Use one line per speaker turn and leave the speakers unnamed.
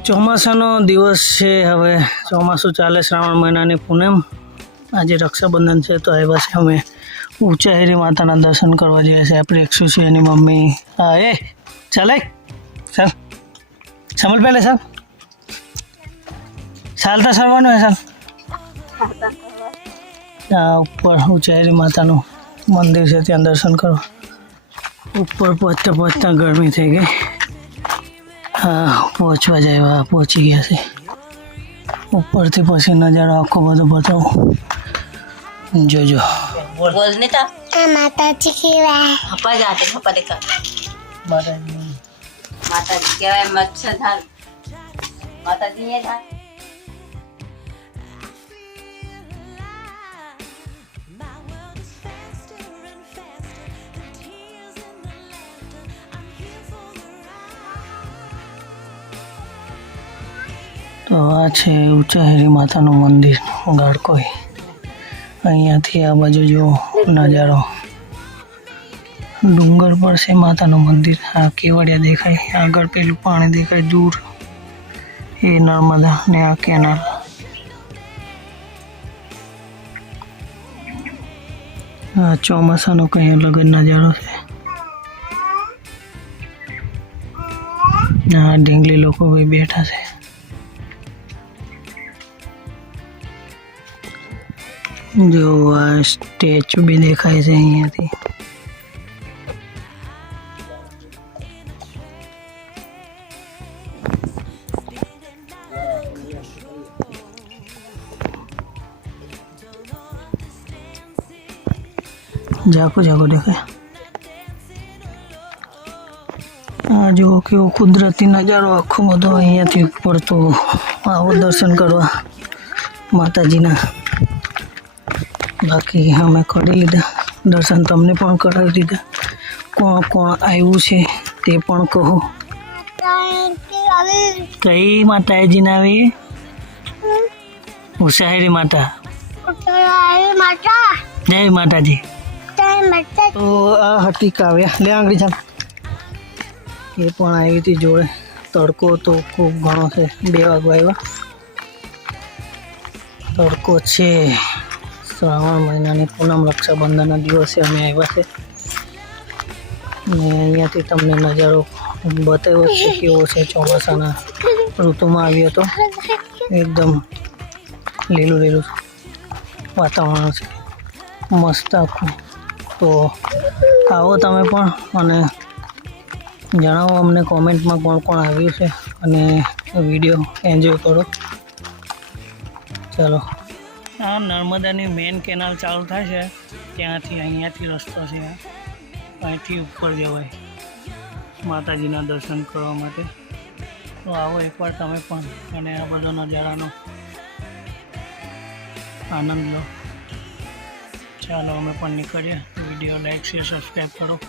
ચોમાસાનો દિવસ છે હવે. ચોમાસું ચાલે શ્રાવણ મહિનાની પૂનમ. આજે રક્ષાબંધન છે તો આવ્યા છે અમે. ઉંચાહેરી માતાના દર્શન કરવા જઈએ છીએ. આપણી એકસો છે એની મમ્મી. હા, એ, ચાલે? સર સમજ પહેલે સર ચાલતા સરવાનું હે સર આ ઉપર ઉંચાહેરી માતાનું મંદિર છે, ત્યાં દર્શન કરો ઉપર પહોંચતા પહોંચતા ગરમી થઈ ગઈ. હા પહોંચવા જાય પહોંચી ગયા છે. ઉપરથી પછી નજારો આખો બધો બતાવો. જોજો.
બોલ ને તા
માતાજી કહેવાય
પપ્પા જાતે પપ્પા દેખા માતાજી. કેવાય મચ્છર ધાર માતાજી એ ધાર
તો આ છે ઉચ્ચહેરી માતાનું મંદિર ગાળકોઈ અહીંયાથી આ બાજુ જો નજારો. ડુંગર પર છે માતાનું મંદિર. આ કેવડિયા દેખાય, આગળ પેલું પાણી દેખાય દૂર. એ નર્મદા ને આ કેનાલ. આ ચોમાસાનો કંઈ અલગ જ નજારો છે. આ ઢીંગલી લોકો બી બેઠા છે. જો આ સ્ટેચ્યુ બી દેખાય છે અહીંયાથી ઝાકો ઝાકો દેખાય આ જો કેવો કુદરતી નજારો આખો બધો અહીંયાથી પડતો આવો દર્શન કરવા માતાજીના બાકી અમે કરી લીધા. દર્શન તમને પણ કરાવી દીધા. કોણ કોણ આવ્યું છે તે પણ કહો. કઈ માતાજી ના આવી? ઉષાહેરી માતા. જય માતાજી.
માતા
તો આ હતી કાવ્યા. લે આંગળી જામ એ પણ આવી હતી જોડે. તડકો તો ખૂબ ઘણો છે. બે વાગવા આવ્યા. તડકો છે. શ્રાવણ મહિનાની પૂનમ રક્ષાબંધનના દિવસે અમે આવ્યા છે. ને અહીંયાથી તમને નજારો બતાવ્યો છે કેવો છે ચોમાસાના ઋતુમાં આવ્યો હતો એકદમ લીલું લીલું વાતાવરણ છે. મસ્ત આખું. તો આવો તમે પણ અને જણાવો અમને કોમેન્ટમાં કોણ કોણ આવ્યું છે અને વીડિયો એન્જોય કરો. ચાલો. આ નર્મદાની મેઇન કેનાલ ચાલુ થાય છે ત્યાંથી અહીંયાથી રસ્તો છે. અહીંથી ઉપર જવાય. માતાજીના દર્શન કરવા માટે. તો આવો એકવાર તમે પણ અને આ બધો નજારાનો આનંદ લો. ચાલો, અમે પણ નીકળીએ. વીડિયો લાઈક, શેર, સબસ્ક્રાઈબ કરો.